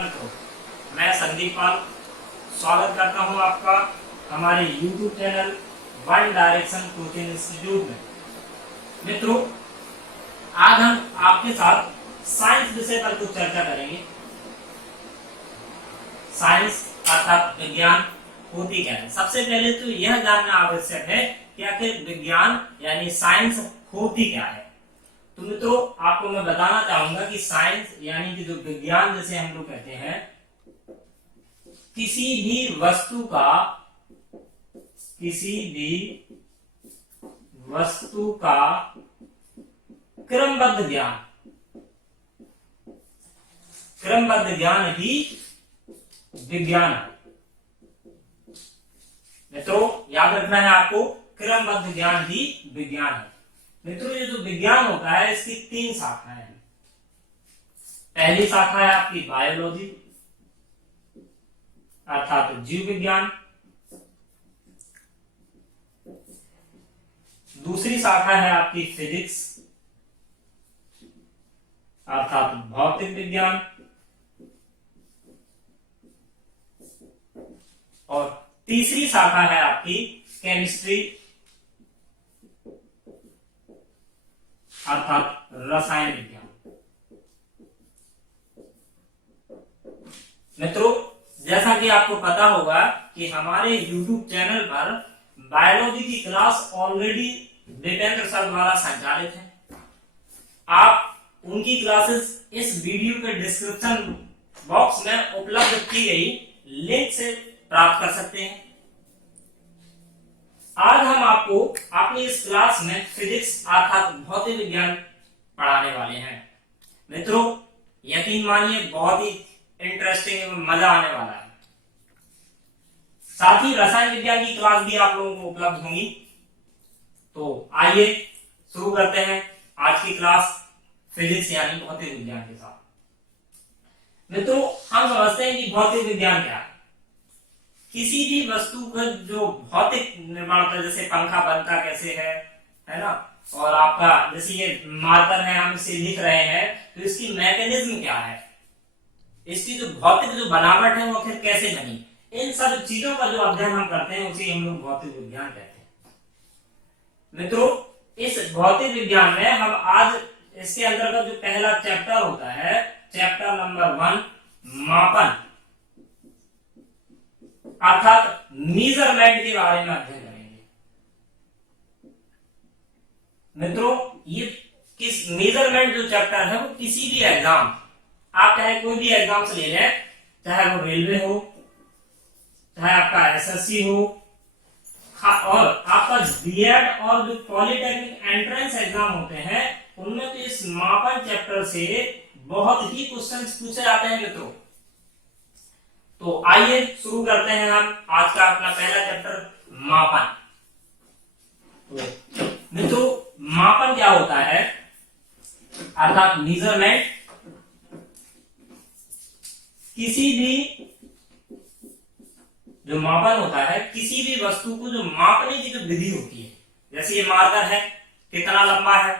मैं संदीप पाल स्वागत करता हूं आपका हमारे YouTube channel one direction coaching institute में। मित्रों, आज हम आपके साथ साइंस विषय पर कुछ चर्चा करेंगे। साइंस अर्थात विज्ञान होती क्या है। सबसे पहले तो यह जानना आवश्यक है कि आखिर विज्ञान यानी साइंस होती क्या है। तो मित्रों, आपको मैं बताना चाहूंगा कि साइंस यानी कि जो विज्ञान जिसे हम लोग कहते हैं, किसी भी वस्तु का क्रमबद्ध ज्ञान ही विज्ञान है। मित्रों, याद रखना है आपको, क्रमबद्ध ज्ञान ही विज्ञान है। मित्रों, ये जो विज्ञान होता है इसकी 3 शाखाएं हैं। पहली शाखा है आपकी बायोलॉजी अर्थात जीव विज्ञान। दूसरी शाखा है आपकी फिजिक्स अर्थात भौतिक विज्ञान। और तीसरी शाखा है आपकी केमिस्ट्री अर्थात रसायन विज्ञान। मित्रों, जैसा कि आपको पता होगा कि हमारे YouTube चैनल पर बायोलॉजी की क्लास ऑलरेडी दीपेंद्र सर द्वारा संचालित है। आप उनकी क्लासेस इस वीडियो के डिस्क्रिप्शन बॉक्स में उपलब्ध की गई लिंक से प्राप्त कर सकते हैं। आज हम आपको अपनी इस क्लास में फिजिक्स अर्थात भौतिक विज्ञान पढ़ाने वाले हैं। मित्रों, यकीन मानिए बहुत ही इंटरेस्टिंग एवं मजा आने वाला है। साथ ही रसायन विज्ञान की क्लास भी आप लोगों को उपलब्ध होंगी। तो आइए शुरू करते हैं आज की क्लास फिजिक्स यानी भौतिक विज्ञान के साथ। मित्रों, हम समझते हैं कि भौतिक विज्ञान क्या है। किसी भी वस्तु का जो भौतिक निर्माण होता है, जैसे पंखा बनता कैसे है ना, और आपका जैसे ये मार्कर है, हम इसे लिख रहे हैं, तो इसकी मैकेनिज्म क्या है, इसकी जो भौतिक जो बनावट है वो फिर कैसे बनी, इन सब चीजों का जो अध्ययन हम करते हैं उसे हम लोग भौतिक विज्ञान कहते हैं। मित्रों, इस भौतिक विज्ञान में हम आज इसके अंतर्गत जो पहला चैप्टर होता है, चैप्टर नंबर 1 मापन अर्थात मेजरमेंट के बारे में अध्ययन करेंगे। मित्रों, ये किस मेजरमेंट जो चैप्टर है वो किसी भी एग्जाम, आप चाहे कोई भी एग्जाम से ले लें, चाहे वो रेलवे हो, चाहे आपका एसएससी हो, और आपका बीएड और जो पॉलिटेक्निक एंट्रेंस एग्जाम होते हैं, उनमें तो इस मापन चैप्टर से बहुत ही क्वेश्चंस पूछे जाते हैं। मित्रों, तो आइए शुरू करते हैं हम आज का अपना पहला चैप्टर मापन। तो मित्रों, मापन क्या होता है अर्थात मेजरमेंट किसी भी जो मापन होता है, किसी भी वस्तु को जो मापने की जो विधि होती है, जैसे ये मार्कर है, कितना लंबा है,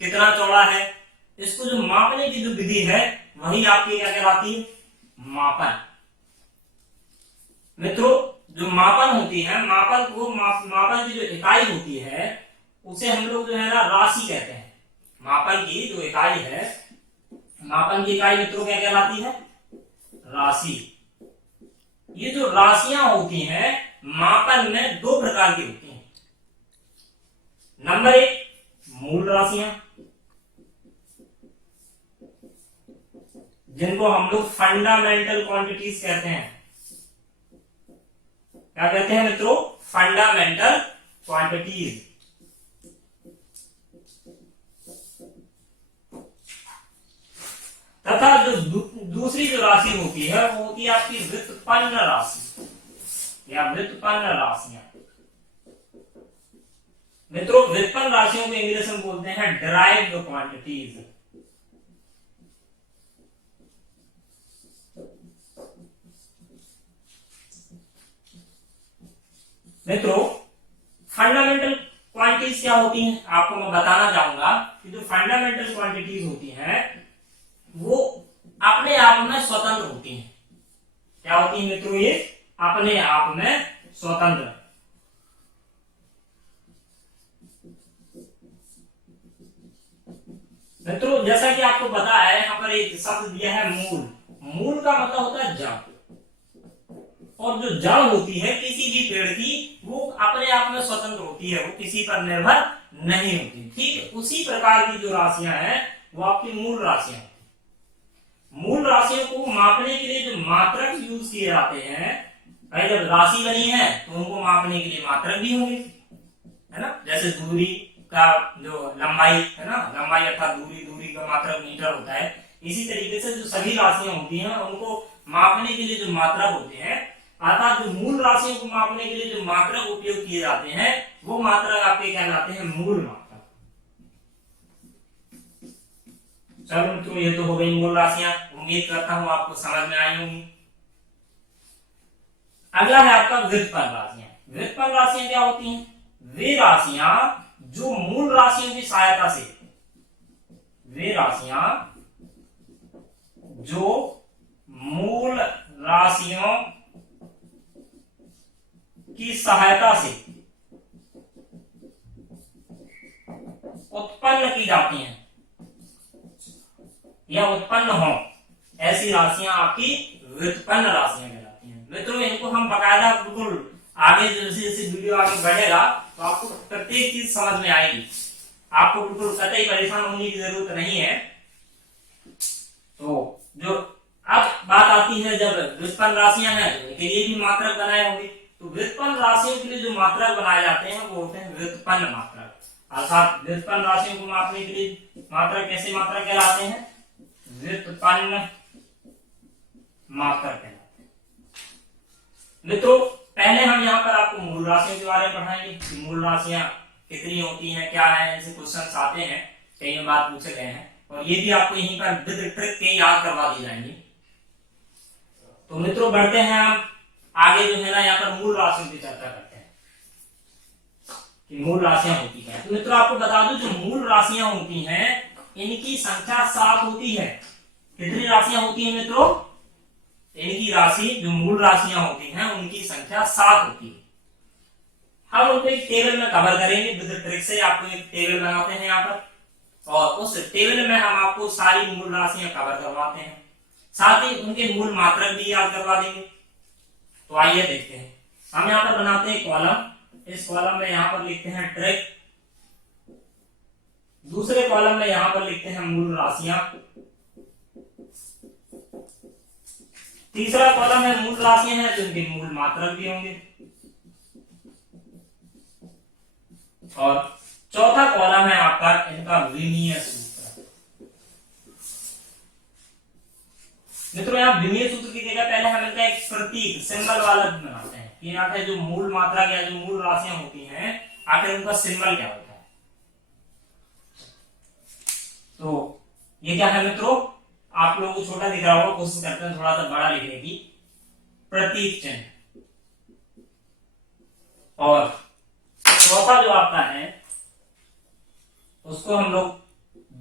कितना चौड़ा है, इसको जो मापने की जो विधि है वही आपकी क्या कहलाती है, मापन। मित्रों, जो मापन होती है, मापन की जो इकाई होती है उसे हम लोग जो है ना राशि कहते हैं। मापन की जो इकाई है, मापन की इकाई मित्रों क्या कहलाती है, राशि। ये जो राशियां होती हैं मापन में 2 प्रकार की होती हैं। नंबर 1 मूल राशियां, जिनको हम लोग फंडामेंटल क्वांटिटीज कहते हैं। क्या कहते हैं मित्रों, फंडामेंटल क्वांटिटीज। तथा जो दूसरी जो राशि होती है वो होती है आपकी व्युत्पन्न राशि या व्युत्पन्न राशियां। मित्रों, व्युत्पन्न राशियों को इंग्लिश में बोलते हैं डिराइव्ड क्वांटिटीज। मित्रों, फंडामेंटल क्वांटिटीज क्या होती हैं, आपको मैं बताना चाहूंगा कि जो फंडामेंटल क्वांटिटीज होती हैं वो अपने आप में स्वतंत्र होती हैं। क्या होती है मित्रों? ये अपने आप में स्वतंत्र। मित्रों जैसा कि आपको पता है, यहाँ पर एक शब्द दिया है मूल। मूल का मतलब होता है जड़, और जो जड़ होती है किसी भी पेड़ की, वो अपने आप में स्वतंत्र होती है, वो किसी पर निर्भर नहीं होती। ठीक, उसी प्रकार की जो राशियां हैं वो आपकी मूल राशियां। मूल राशियों को मापने के लिए जो मात्रक यूज किए जाते हैं, भाई जब राशि बनी है तो उनको मापने के लिए मात्रक भी होंगे, है ना। जैसे दूरी का जो लंबाई है ना, लंबाई अर्थात दूरी, दूरी का मात्रक मीटर होता है। इसी तरीके से जो सभी राशियां होती हैं उनको मापने के लिए जो मात्रक होते हैं, अर्थात जो मूल राशियों को मापने के लिए जो मात्रक उपयोग किए जाते हैं, वो मात्रक आपके कहलाते हैं मूल मात्रक। चलो मित्रों, ये तो हो गई मूल राशियां। उम्मीद करता हूं आपको समझ में आई होंगी। अगला है आपका व्युत्पन्न राशियां। व्युत्पन्न राशियां क्या होती हैं? वे राशियां जो मूल राशियों की सहायता से, वे राशियां जो मूल राशियों की सहायता से उत्पन्न की जाती हैं या उत्पन्न हो, ऐसी राशियां आपकी व्युत्पन्न राशियां कहलाती हैं। मित्रों इनको हम बकायदा बिल्कुल आगे जैसे जैसे वीडियो आगे बढ़ेगा तो आपको प्रत्येक चीज समझ में आएगी, आपको बिल्कुल कतई परेशान होने की जरूरत नहीं है। तो जो अब बात आती है, जब व्युत्पन्न राशियां हैं तो इनके लिए भी मात्रक बनाए होंगे। तो व्युत्पन्न राशियों के लिए जो मात्रक बनाए जाते हैं वो होते हैं व्युत्पन्न मात्रक। अर्थात व्युत्पन्न राशियों को मापने के लिए मात्रक कैसे मात्रक कहलाते हैं? व्युत्पन्न मात्रक कहलाते हैं। मित्रों पहले हम यहाँ पर आपको मूल राशियों के बारे में पढ़ाएंगे कि मूल राशियां कितनी होती हैं, क्या है, ऐसे क्वेश्चन आते हैं, कई बार पूछे गए हैं, और ये भी आपको यहीं पर विद ट्रिक के याद करवा दी जाएंगी। तो मित्रों बढ़ते हैं हम आगे, जो है ना यहाँ पर मूल राशियों की चर्चा करते हैं कि मूल राशियां होती हैं। तो मित्रों आपको बता दूं, जो मूल राशियां होती हैं इनकी संख्या 7 होती है। कितनी राशियां होती हैं मित्रों? इनकी राशि जो मूल राशियां होती हैं उनकी संख्या 7 होती है। हम उनको एक टेबल में कवर करेंगे विद ट्रिक से। आपको एक टेबल बनाते हैं यहाँ पर, और उस टेबल में हम आपको सारी मूल राशियां कवर करवाते हैं, साथ ही उनके मूल मात्रक भी याद करवा देंगे। तो आइए देखते हैं। हम यहाँ पर बनाते हैं कॉलम। इस कॉलम में यहाँ पर लिखते हैं ट्रिक, दूसरे कॉलम में यहाँ पर लिखते हैं मूल राशियां, तीसरा कॉलम है मूल राशियां हैं तो इनके मूल मात्रक भी होंगे, और चौथा कॉलम है आपका इनका विमीय सूत्र। मित्रों यहाँ विमीय सूत्र की जगह पहले हम इनका एक प्रतीक सिंबल वाला बनाते हैं कि आखिर जो मूल मात्रक या जो मूल राशियां होती हैं आखिर उनका सिंबल क्या होता है। तो ये क्या है मित्रों? आप लोगों को छोटा दिख रहा होगा, कोशिश करते हैं थोड़ा सा बड़ा लिखने की। प्रतीक चिन्ह, और चौथा जो आपका है उसको हम लोग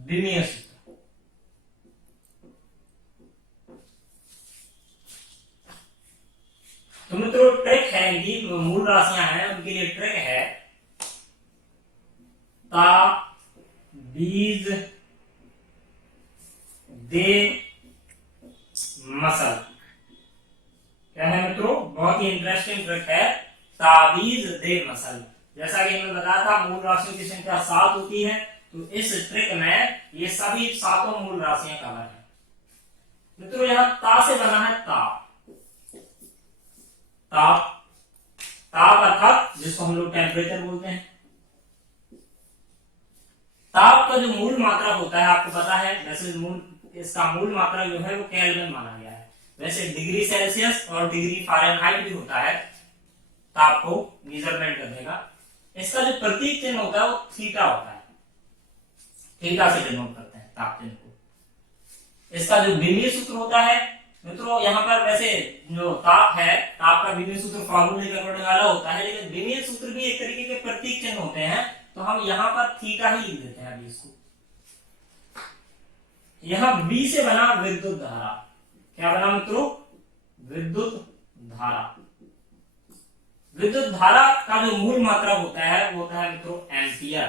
विमीय सूत्र। तो मित्रों ट्रिक है इनकी, मूल राशियां हैं उनके लिए ट्रिक है ता बीज दे मसल। क्या है मित्रों? बहुत ही इंटरेस्टिंग ट्रिक है, ताबीज दे मसल। जैसा कि मैंने बताया था मूल राशियों की संख्या 7 होती है, तो इस ट्रिक में ये सभी 7 मूल राशियां कवर है। मित्रों यहाँ ता से बना है ताप। ताप, ताप अर्थात जिसको हम लोग टेम्परेचर बोलते हैं। ताप का जो मूल मात्रक होता है आपको पता है, वैसे इसका मूल मात्रक जो है वो केल्विन माना गया है। वैसे डिग्री सेल्सियस और डिग्री फ़ारेनहाइट भी होता है ताप को मेजरमेंट करने का। इसका जो प्रतीक चिन्ह होता है वो थीटा होता है, थीटा से डिनोट करते हैं ताप चिन्ह को। इसका जो विमीय सूत्र होता है मित्रों, यहाँ पर वैसे जो ताप है, ताप का विमीय सूत्र फॉर्मूले के अकॉर्डिंग अलग होता है, लेकिन विमीय सूत्र भी एक तरीके के प्रतीक चिन्ह होते हैं। तो हम यहाँ पर थीटा ही लिख देते हैं। अभी इसको यहां V से बना विद्युत धारा, क्या बना मित्रों? विद्युत धारा। विद्युत धारा का जो मूल मात्रा होता है वो होता है मित्रों एम्पियर।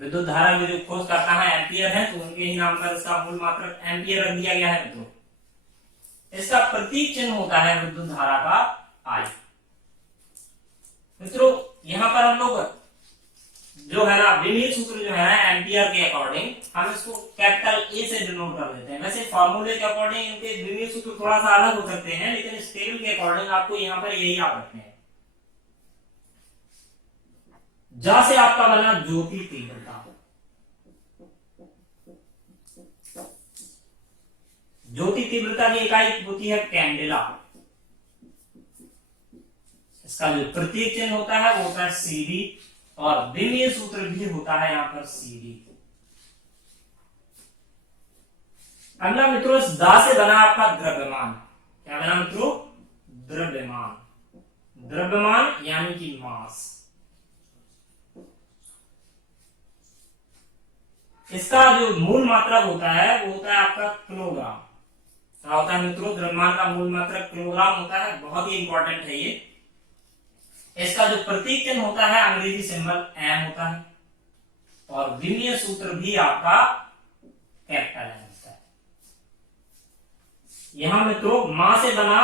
विद्युत धारा में जो खोज करता है एम्पियर है, तो उनके ही नाम पर इसका मूल मात्रक एम्पियर रख दिया गया है मित्रों। इसका प्रतीक चिन्ह होता है विद्युत धारा का आई। मित्रों यहां पर हम लोग जो है ना विमीय सूत्र जो है एम्पियर के अकॉर्डिंग हम इसको कैपिटल ए से डिनोट कर देते हैं। वैसे फॉर्मूले के अकॉर्डिंग इनके विमीय सूत्र थोड़ा सा अलग हो सकते हैं, लेकिन इस टेबल के अकॉर्डिंग आपको यहां पर यही याद रखने हैं। जा से आपका बना ज्योति तीव्रता। ज्योति तीव्रता की इकाई होती है कैंडेला। इसका जो प्रतीक चिन्ह होता है वो होता है सीडी और विमीय सूत्र भी होता है यहां पर सीडी। अगला मित्रों इस दा से बना आपका द्रव्यमान। क्या बना मित्रों? द्रव्यमान। द्रव्यमान यानी कि मास। इसका जो मूल मात्रा होता है वो होता है आपका किलोग्राम। क्या होता है मित्रों? द्रव्यमान का मूल मात्रा किलोग्राम होता है। बहुत ही इंपॉर्टेंट है ये। इसका जो प्रतीक चिन्ह होता है अंग्रेजी सिंबल एम होता है और विमीय सूत्र भी आपका कैपिटल एम होता है। यहां मित्रों मां से बना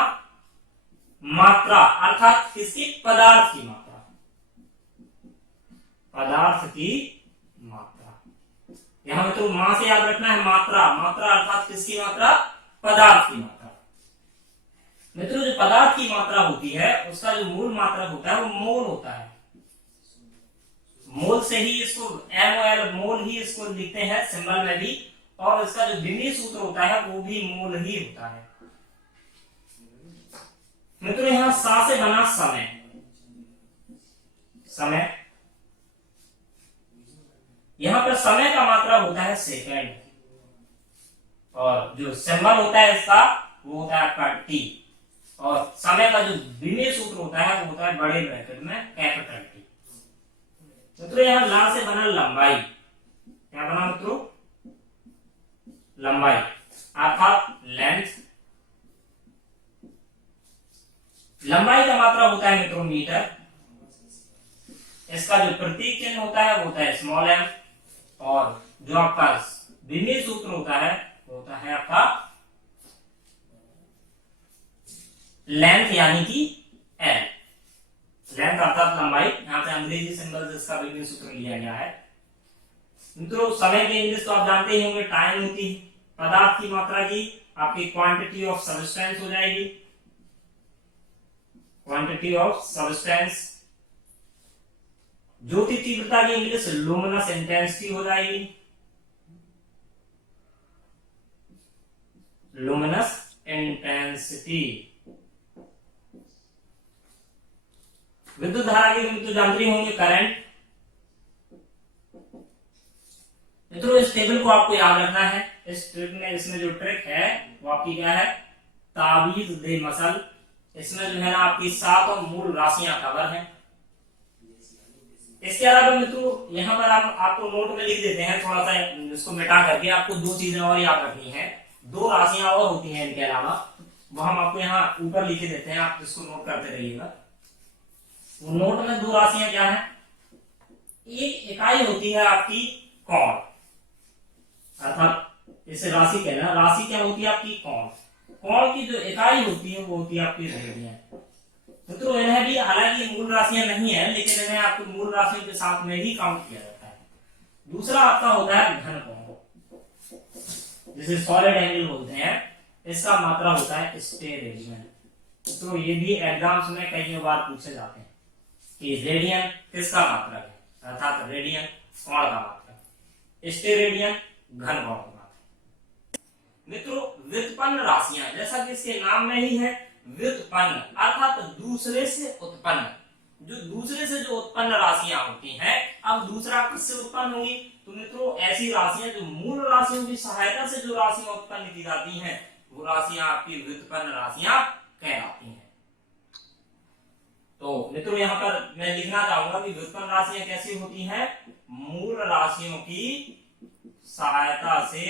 मात्रा अर्थात किसकी? पदार्थ की मात्रा। पदार्थ की मात्रा। यहां मित्रों मां से याद रखना है मात्रा। मात्रा अर्थात किसकी मात्रा? पदार्थ की मात्रा। मित्रों जो पदार्थ की मात्रा होती है उसका जो मूल मात्रा होता है वो मोल होता है। मोल से ही इसको MOL मोल ही इसको लिखते हैं सिंबल में भी, और इसका जो विमीय सूत्र होता है वो भी मोल ही होता है। मित्रों यहां सा से बना समय। समय यहां पर समय का मात्रा होता है सेकंड और जो सिंबल होता है इसका वो होता है आपका टी और समय का जो विमीय सूत्र होता है वो होता है बड़े ब्रैकेट में कैपिटल टी। मित्रों यहां ला से बना लंबाई। क्या बना मित्रों? लंबाई अर्थात लेंथ। लंबाई का मात्रा होता है मित्रों मीटर। इसका जो प्रतीक चिन्ह होता है वो होता है स्मॉल एम और जो आपका विमीय सूत्र होता है वो होता है आपका लेंथ यानी कि एल। लेंथ अर्थात लंबाई। यहां से अंग्रेजी सिंबल से इसका विमीय सूत्र लिया गया है। मित्रों समय की इंग्लिश तो आप जानते ही होंगे, टाइम होती है। पदार्थ की मात्रा की आपकी क्वांटिटी ऑफ सब्सटेंस हो जाएगी। Quantity of substance. ज्योति तीव्रता की इंग्लिश लुमिनस इंटेंसिटी हो जाएगी। Luminous intensity. विद्युत धारा की तो जानते होंगे करंट। मित्रों इस टेबल को आपको याद रखना है। इस ट्रिक में इसमें जो ट्रिक है वो आपकी क्या है? ताबीज दे मसल। इसमें जो है ना आपकी 7 मूल राशियां कवर हैं। इसके अलावा मित्रों यहां पर हम आपको नोट में लिख देते हैं, थोड़ा सा इसको मिटा करके आपको 2 चीजें और याद रखनी है। 2 राशियां और होती हैं इनके अलावा, वो हम आपको यहाँ ऊपर लिखे देते हैं, आप इसको नोट करते रहिएगा। वो नोट में 2 राशियां क्या है? एक इकाई होती है आपकी कोण, अर्थात इसे राशि कहना। राशि क्या होती है आपकी? कोण। कोण की जो इकाई होती है वो होती है आपकी रेडियन। मित्रों इन्हें भी हालांकि मूल राशियां नहीं है, लेकिन इन्हें आपको मूल राशियों के साथ में ही काउंट किया जाता है। दूसरा आपका होता है घन कोण, जिसे सॉलिड एंगल बोलते हैं। इसका मात्रा होता है स्टेरेडियन। तो ये भी एग्जाम्स में कई बार पूछे जाते हैं कि रेडियन किसका मात्रक है, अर्थात रेडियन कोण का मात्रक, स्टेरेडियन घन कोण का मात्रक। मित्रों व्युत्पन्न राशियां, जैसा कि इसके नाम में ही है व्युत्पन्न अर्थात दूसरे से उत्पन्न। जो दूसरे से जो उत्पन्न राशियां होती हैं, अब दूसरा किससे उत्पन्न होगी? तो मित्रों ऐसी राशियां जो मूल राशियों की सहायता से जो राशियां उत्पन्न की जाती हैं वो राशियां आपकी व्युत्पन्न राशियां कहलाती हैं। तो मित्रों यहां पर मैं लिखना चाहूंगा कि व्युत्पन्न राशियां कैसी होती हैं? मूल राशियों की सहायता से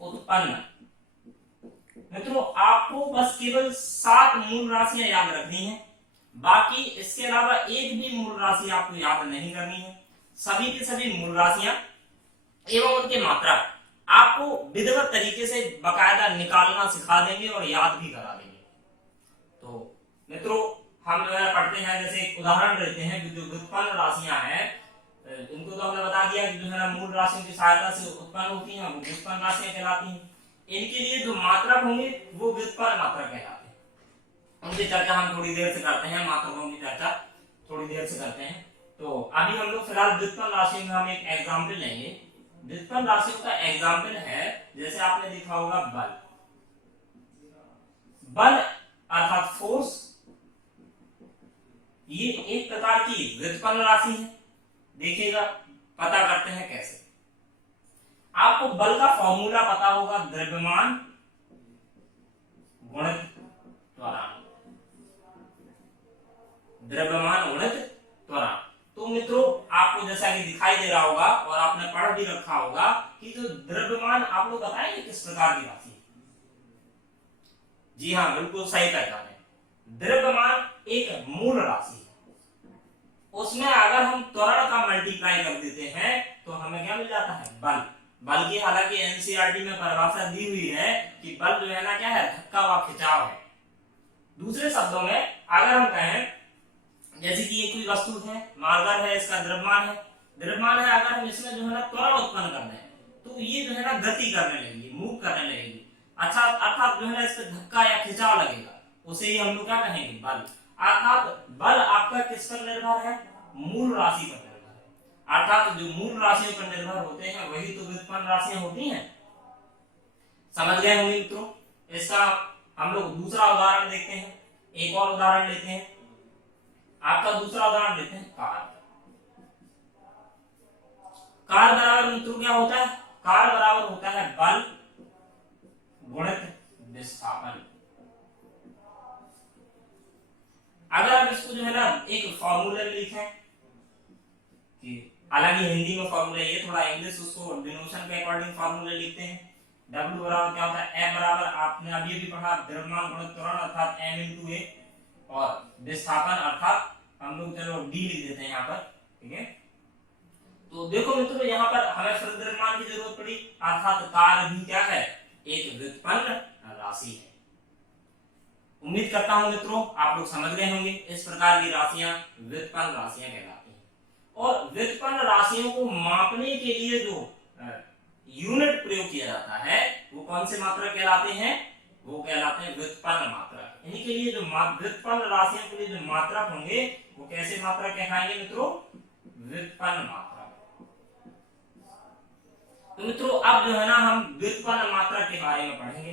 उत्पन्न। मित्रों आपको बस केवल 7 मूल राशियां याद रखनी है, बाकी इसके अलावा एक भी मूल राशि आपको याद नहीं करनी है। सभी की सभी मूल राशियां एवं उनके मात्रक आपको विधिवत तरीके से बकायदा निकालना सिखा देंगे और याद भी करा देंगे। तो मित्रों हम जो है पढ़ते हैं, जैसे एक उदाहरण लेते हैं कि जो व्युत्पन्न राशियां हैं उनको तो हमने बता दिया कि जो है ना मूल राशियों की सहायता से उत्पन्न होती हैं, वो व्युत्पन्न राशियां कहलाती हैं। इनके लिए जो मात्रक होंगे वो व्युत्पन्न मात्रक कहलाते हैं। उनकी चर्चा हम थोड़ी देर से करते हैं, मात्रकों की चर्चा थोड़ी देर से करते हैं। तो अभी हम लोग फिलहाल व्युत्पन्न राशियों में हम एक एग्जाम्पल लेंगे। व्युत्पन्न राशियों का एग्जाम्पल है, जैसे आपने देखा होगा बल। बल अर्थात फोर्स, ये एक प्रकार की व्युत्पन्न राशि है। देखिएगा पता करते हैं कैसे। आपको बल का फॉर्मूला पता होगा, द्रव्यमान गुणित त्वरण, द्रव्यमान गुणित त्वरण। तो मित्रों आपको जैसा कि दिखाई दे रहा होगा और आपने पढ़ भी रखा होगा कि जो द्रव्यमान आप लोग बताएंगे किस प्रकार की राशि है। जी हाँ, बिल्कुल सही पहचाने। द्रव्यमान एक मूल राशि है, उसमें अगर हम त्वरण का मल्टीप्लाई कर देते हैं तो हमें क्या मिल जाता है, बल। बल की हालांकि एनसीईआरटी में परिभाषा दी हुई है कि बल जो है ना क्या है, धक्का व खिंचाव है। दूसरे शब्दों में अगर हम कहें जैसे कि ये कोई वस्तु है, मार्गर है, इसका द्रव्यमान है, अगर हम इसमें जो है ना त्वरण उत्पन्न कर दें तो ये जो है ना गति करने लगेगी, मूव करने लगेगी। अच्छा, अर्थात जो है ना इस पर धक्का या खिंचाव लगेगा, उसे ही हम लोग क्या कहेंगे, बल। अर्थात बल आपका किस पर निर्भर है, मूल राशि पर निर्भर है। अर्थात जो मूल राशियों पर निर्भर होते हैं वही तो व्युत्पन्न राशियां होती हैं। समझ गए होंगे मित्रों। इसका हम लोग दूसरा उदाहरण देखते हैं, एक और उदाहरण लेते हैं। आपका दूसरा उदाहरण लेते हैं कार। कार बराबर मित्रों क्या होता है, कार बराबर होता है बल गुणित विस्थापन। अगर आप इसको जो है ना एक फॉर्मूले में लिखें कि हालांकि हिंदी में फॉर्मूला ये, थोड़ा इंग्लिश उसको डिनोशन के अकॉर्डिंग फॉर्मूले लिखते हैं। W बराबर क्या होता है, M बराबर आपने अभी भी पढ़ा द्रव्यमान गुणित त्वरण अर्थात M into A, और विस्थापन अर्थात हम लोग चलो D लिख देते हैं यहाँ पर, ठीक है। तो देखो मित्रों यहाँ पर हमें फिर द्रव्यमान की जरूरत पड़ी, अर्थात कार भी क्या है, एक व्युत्पन्न राशि है। उम्मीद करता हूं मित्रों आप लोग समझ गए होंगे। इस प्रकार की राशियां व्युत्पन्न राशियां कहलाती हैं। और व्युत्पन्न राशियों को मापने के लिए जो यूनिट प्रयोग किया जाता है वो कौन से मात्रक कहलाते हैं, वो कहलाते हैं व्युत्पन्न मात्रक। इन्हीं के लिए जो व्युत्पन्न राशियों के लिए जो मात्रक होंगे वो कैसे मात्रक कहलाएंगे मित्रों, व्युत्पन्न मात्रक। तो मित्रों अब जो है ना हम व्युत्पन्न मात्रक के बारे में पढ़ेंगे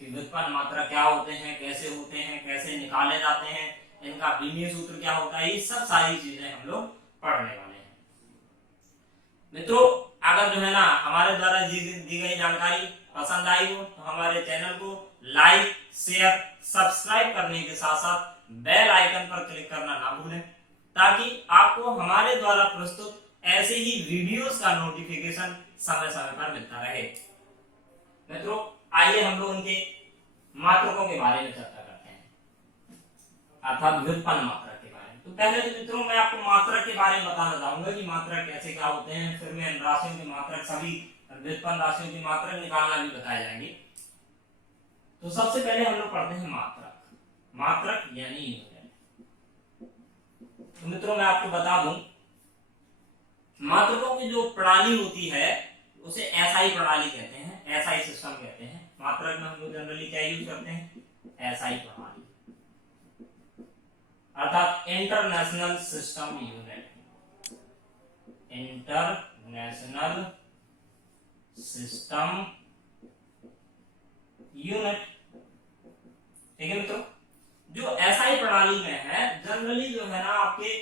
कि व्युत्पन्न मात्रक क्या होते हैं, कैसे होते हैं, कैसे निकाले जाते हैं, इनका बीमीय सूत्र क्या होता है, ये सब सारी चीजें हम लोग पढ़ने वाले हैं। मित्रों अगर जो है ना हमारे द्वारा दी गई जानकारी पसंद आई हो तो हमारे चैनल को लाइक, शेयर, सब्सक्राइब करने के साथ साथ बेल आइकन पर क्लिक करना ना भूलें, ताकि आपको हमारे द्वारा प्रस्तुत ऐसे ही वीडियोस का नोटिफिकेशन समय समय पर मिलता रहे। मित्रों आइए हम लोग उनके मात्रकों के बारे में चर्चा करते हैं, अर्थात व्युत्पन्न मात्रक के बारे में। तो पहले तो मित्रों मैं आपको मात्रक के बारे में बताना चाहूंगा कि मात्रक कैसे क्या होते हैं, फिर मैं राशियों के मात्रक, सभी व्युत्पन्न राशियों के मात्रक निकालना भी बताए जाएंगे। तो सबसे पहले हम लोग पढ़ते हैं मात्रक। मात्रक यानी यूनिट। तो मित्रों मैं आपको बता दूं, मात्रकों की जो प्रणाली होती है उसे एसआई प्रणाली कहते हैं, एसआई सिस्टम कहते हैं। मात्रक में हम लोग जनरली क्या यूज करते हैं, एसआई प्रणाली, अर्थात international system unit, international system unit, ठीक है मित्रों। जो एसआई प्रणाली में है जनरली जो है ना आपके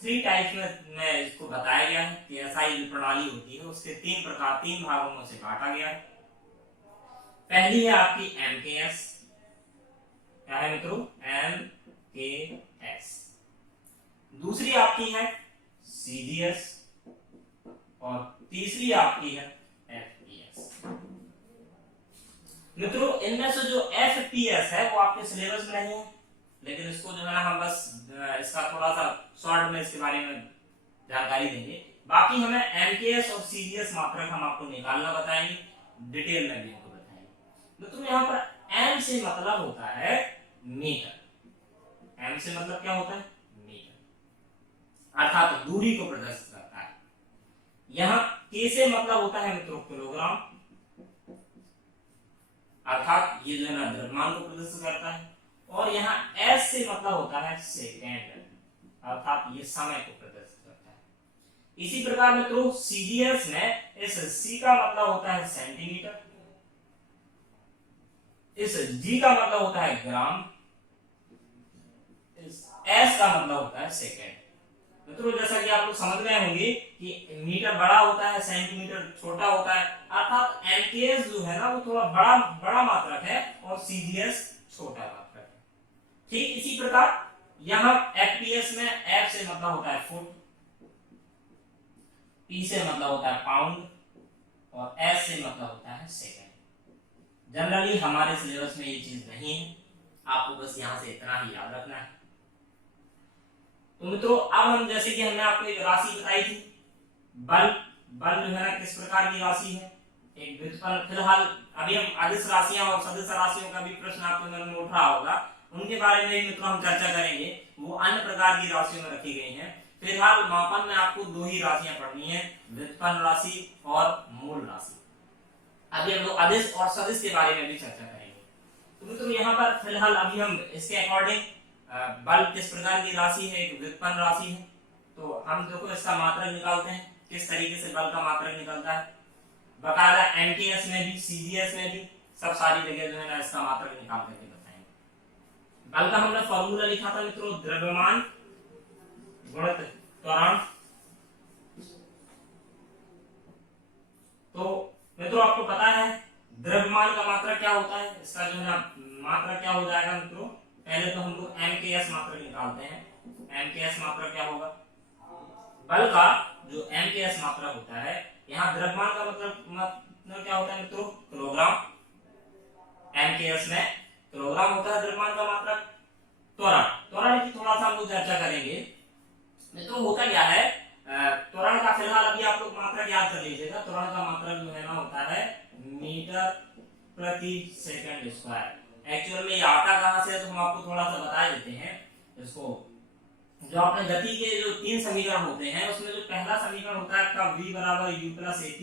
3 टाइप्स में इसको बताया गया है कि एसआई जो प्रणाली होती है उसके 3 भागों में से काटा गया है। पहली है आपकी एमकेएस, क्या है मित्रों, एमकेएस। दूसरी आपकी है सीजीएस और तीसरी आपकी है एफपीएस। मित्रों इनमें से जो एफपीएस है वो आपके सिलेबस में नहीं है, लेकिन इसको जो है ना हम बस इसका थोड़ा सा शॉर्ट में इसके बारे में जानकारी देंगे। बाकी हमें एमकेएस और सीजीएस मात्रक हम आपको निकालना बताएंगे, डिटेल में भी आपको बताएंगे। मित्रों यहाँ पर एम से मतलब होता है मीटर। एम से मतलब क्या होता है? मीटर, अर्थात दूरी को प्रदर्शित करता है। यहाँ के से मतलब होता है मित्रों किलोग्राम, अर्थात ये जो है ना द्रव्यमान को प्रदर्शित करता है। और यहाँ एस से मतलब होता है सेकेंड, अर्थात ये समय को प्रदर्शित करता है। इसी प्रकार मित्रों सीजीएस में इस सी का मतलब होता है सेंटीमीटर, इस जी का मतलब होता है ग्राम, इस एस का मतलब होता है सेकेंड। मित्रों जैसा कि आप लोग समझ गए होंगे कि मीटर बड़ा होता है, सेंटीमीटर छोटा होता है, अर्थात एमकेएस जो है ना वो थोड़ा बड़ा मात्रक है और सीजीएस छोटा मात्रक है। ठीक इसी प्रकार यहां एफपीएस में एफ से मतलब होता है फुट, पी से मतलब होता है पाउंड और एस से मतलब होता है सेकेंड। जनरली हमारे सिलेबस में ये चीज नहीं है, आपको बस यहां से इतना ही याद रखना है। तो मित्रों अब हम जैसे कि हमने आपको एक राशि बताई थी, बल जो है ना किस प्रकार की राशि है, एक व्युत्पन्न। फिलहाल अभी हम अदिश राशियां और सदिश राशियों का भी प्रश्न आपके मन में उठ रहा होगा, उनके बारे में मित्रों हम चर्चा करेंगे, वो अन्य प्रकार की राशियों में रखी गई हैं। फिलहाल मापन में आपको दो ही राशियां पढ़नी है, व्युत्पन्न राशि और मूल राशि। अभी हम लोग अदिश और सदिश के बारे में भी चर्चा करेंगे। तो मित्रों यहाँ पर फिलहाल अभी हम इसके अकॉर्डिंग बल किस प्रकार की राशि है, एक व्युत्पन्न राशि है, तो हम देखो इसका मात्रक निकालते हैं, किस तरीके से बल का मात्रक निकलता है। बकायदा एमकेएस में भी सीजीएस में भी सब सारी जगह जो है ना इसका मात्रक निकाल करके बताएंगे। बल का हमने फॉर्मूला लिखा था मित्रों, द्रव्यमान गुणित त्वरण। तो मित्रों आपको पता है द्रव्यमान का मात्रक क्या होता है, इसका जो है ना मात्रक क्या हो जाएगा मित्रों, पहले तो हम लोग एमकेएस मात्रक निकालते हैं। एमकेएस मात्रक क्या होगा, बल का जो एमकेएस मात्रक होता है, यहाँ द्रव्यमान का मतलब क्या होता है मित्रों, किलोग्राम। एमकेएस में किलोग्राम होता है द्रव्यमान का मात्रक। त्वरण की थोड़ा सा हम लोग चर्चा करेंगे। मित्रों होता क्या है, त्वरण का फिलहाल अभी आप लोग मात्रक याद कर लीजिएगा। त्वरण का मात्रक जो है ना होता है मीटर प्रति सेकंड स्क्वायर। एक्चुअल में ये आता कहां से है तो हम आपको थोड़ा सा बता देते हैं इसको। जो अपने गति के जो तीन समीकरण होते हैं उसमें जो पहला समीकरण होता है आपका v बराबर u प्लस at,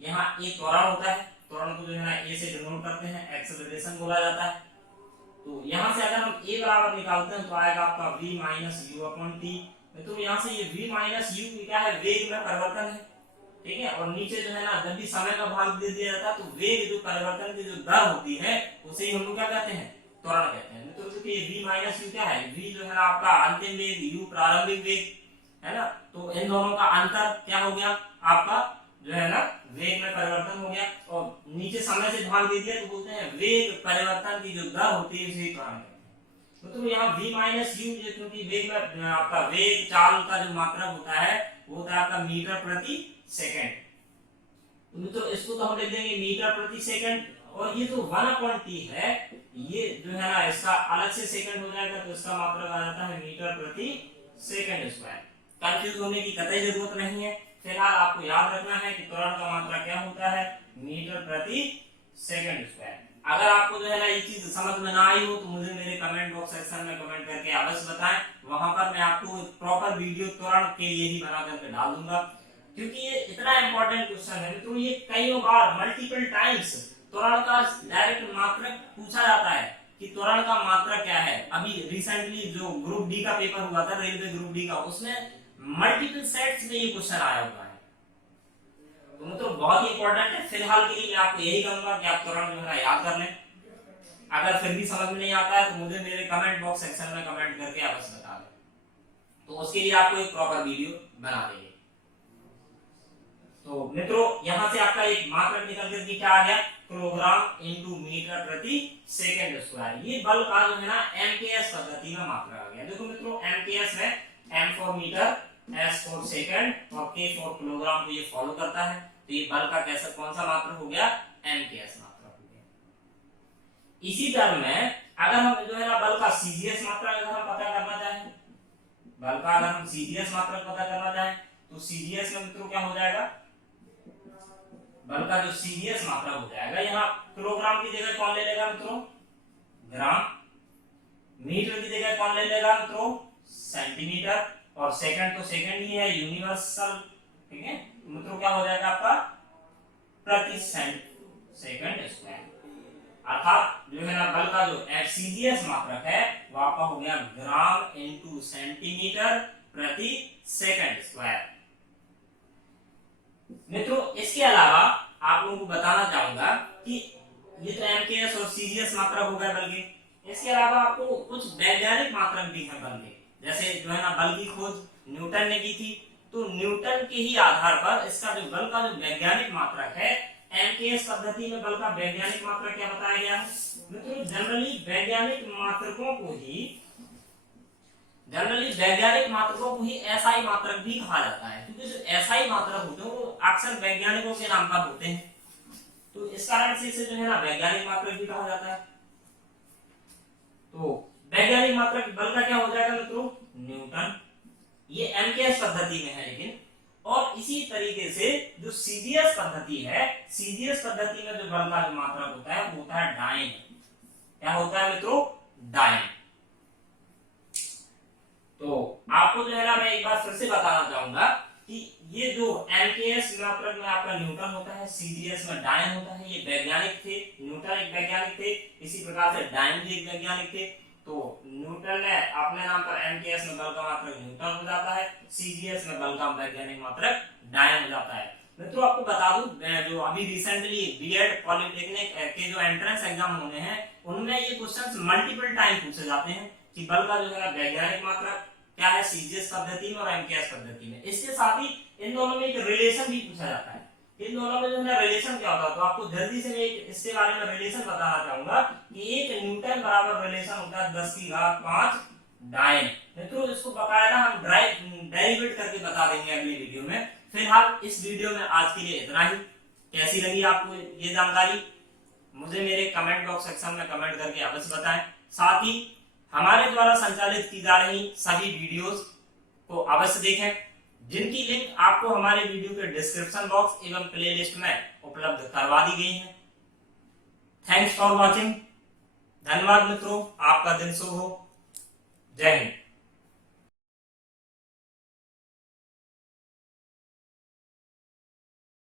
यहाँ a त्वरण होता है, त्वरण को जो है ना a से डिनोट करते हैं, एक्सेलरेशन बोला जाता है। तो यहाँ से अगर हम a बराबर निकालते हैं तो आएगा आपका v minus u upon t। तो यहाँ से ये v माइनस u क्या है, वेग में परिवर्तन है, ठीक है। और नीचे जो है ना जब भी समय का भाग दे दिया जाता है तो वेग जो परिवर्तन की जो दर होती है उसे ही हम लोग क्या कहते हैं, त्वरण कहते हैं। तो चूंकि v माइनस u क्या है, v जो है ना आपका अंतिम वेग, u प्रारंभिक वेग है ना, तो इन दोनों का अंतर क्या हो गया आपका जो है ना वेग में परिवर्तन हो गया, और नीचे समय से भाग दे दिया तो बोलते हैं वेग परिवर्तन की जो दर होती है उसे त्वरण कहते हैं। तो यहाँ v माइनस u क्योंकि वेग में आपका वेग चाल का जो मात्रक होता है वो होता है आपका मीटर प्रति सेकंड। तो इसको तो हम लिख देंगे मीटर प्रति सेकंड, और ये जो 1/t है ये जो है ना इसका अलग से सेकंड हो जाएगा, तो इसका मात्रक आ जाता है मीटर प्रति सेकंड स्क्वायर। कंफ्यूज होने की कतई जरूरत नहीं है। फिलहाल आपको याद रखना है कि त्वरण का मात्रक क्या होता है, मीटर प्रति सेकंड स्क्वायर। अगर आपको जो है ना ये चीज समझ में ना आई हो तो मुझे मेरे कमेंट बॉक्स सेक्शन में कमेंट करके अवश्य बताएं, वहां पर मैं आपको प्रॉपर वीडियो त्वरण के लिए ही बना करके डाल दूंगा, क्योंकि ये इतना इंपॉर्टेंट क्वेश्चन है। तो ये कई बार मल्टीपल टाइम्स त्वरण का डायरेक्ट मात्रक पूछा जाता है कि त्वरण का मात्रक क्या है। अभी रिसेंटली जो ग्रुप डी का पेपर हुआ था, रेलवे ग्रुप डी का, उसमें मल्टीपल सेट्स में ये क्वेश्चन आया हुआ है। तो बहुत ही इंपॉर्टेंट है। फिलहाल के लिए मैं आपको यही कहूंगा कि आप त्वरण जो है ना याद कर लें। अगर फिर भी समझ में नहीं आता है तो मुझे मेरे कमेंट बॉक्स सेक्शन में कमेंट करके अवश्य बता दें, तो उसके लिए आपको एक प्रॉपर वीडियो बना देंगे। तो मित्रों यहाँ से आपका एक मात्रक निकल करके क्या आ गया, किलोग्राम इंटू मीटर प्रति सेकंड स्क्वायर। ये बल का जो है ना एमकेएस पद्धति में मात्रक आ गया। देखो मित्रों एमकेएस में M for metre, S for second और K फॉर किलोग्राम को ये फॉलो करता है। तो ये बल का कैसा कौन सा मात्रक हो गया, MKS मात्रक हो गया। इसी टर्म में अगर हम जो है ना बल का CGS मात्रक अगर हम पता करना चाहें, बल का अगर हम CGS मात्रक पता करना चाहें तो CGS में मित्रों क्या हो जाएगा, बल का जो CGS मात्रक हो जाएगा, यहाँ किलोग्राम की जगह कौन ले लेगा मित्रों, ग्राम, मीटर की जगह कौन ले लेगा मित्रों, सेंटीमीटर, और सेकंड तो सेकंड ही है, यूनिवर्सल, ठीक है। मित्रों क्या हो जाएगा आपका प्रति सेकंड स्क्वायर, अर्थात जो है ना बल का जो CGS मात्रक है वो आपका हो गया ग्राम इंटू सेंटीमीटर प्रति सेकंड स्क्वायर। मित्रों इसके अलावा आप लोगों को बताना चाहूंगा कि ये तो MKS और CGS मात्रक हो गए बल के, इसके अलावा आपको कुछ वैज्ञानिक मात्रक भी हैं बल के, जैसे जो है ना बल की खोज न्यूटन ने की थी, तो न्यूटन के ही आधार पर इसका जो बल का जो वैज्ञानिक मात्रक है, MKS पद्धति में बल का वैज्ञानिक मात्रक क्या बताया गया है मित्रों, जनरली वैज्ञानिक मात्रकों को ही SI मात्रक भी कहा जाता है, क्योंकि जो SI मात्रक होते हैं वो अक्सर वैज्ञानिकों के नाम पर होते हैं, तो इस कारण से इसे जो है ना वैज्ञानिक मात्रक भी कहा जाता है। तो वैज्ञानिक मात्रक बल का क्या हो जाएगा मित्रों, न्यूटन, ये MKS पद्धति में है लेकिन, और इसी तरीके से जो CGS पद्धति है, CGS पद्धति में जो बल का जो मात्रक होता है वो होता है डाइन, क्या होता है मित्रों, डाइन। तो आपको जो है ना मैं एक बार फिर से बताना चाहूंगा कि ये जो MKS मात्रक में आपका न्यूटन होता है, CGS में डाइन होता है, ये वैज्ञानिक थे, न्यूटन एक वैज्ञानिक थे, इसी प्रकार से डाइन भी एक वैज्ञानिक थे। तो न्यूटन ने अपने नाम पर MKS में बल का मात्रक न्यूटन हो जाता है, CGS में बल का वैज्ञानिक मात्रक डाइन हो जाता है। मित्रों आपको बता दूं जो अभी रिसेंटली बीएड पॉलिटेक्निक के जो एंट्रेंस एग्जाम होने हैं उनमें ये क्वेश्चंस मल्टीपल टाइम पूछे जाते हैं कि बल का जो है वैज्ञानिक मात्रक क्या है CGS पद्धति में और MKS पद्धति में। इसके साथ ही इन दोनों में एक रिलेशन भी पूछा जाता है, इन दोनों में जो है रिलेशन क्या होता है, तो आपको जल्दी से मैं इसके बारे में रिलेशन बताना चाहूंगा कि एक न्यूटन बराबर रिलेशन होता है 10⁵ डाइन। मित्रों इसको बकायदा हम डेरिवेट करके बता देंगे अगली वीडियो में। फिलहाल इस वीडियो में आज के लिए इतना ही। कैसी लगी आपको ये जानकारी मुझे मेरे कमेंट बॉक्स सेक्शन में कमेंट करके अवश्य बताएं। साथ ही हमारे द्वारा संचालित की जा रही सभी वीडियोस को अवश्य देखें, जिनकी लिंक आपको हमारे वीडियो के डिस्क्रिप्शन बॉक्स एवं प्लेलिस्ट में उपलब्ध करवा दी गई है। Thanks for watching. धन्यवाद मित्रों, आपका दिन शुभ हो। जय हिंद।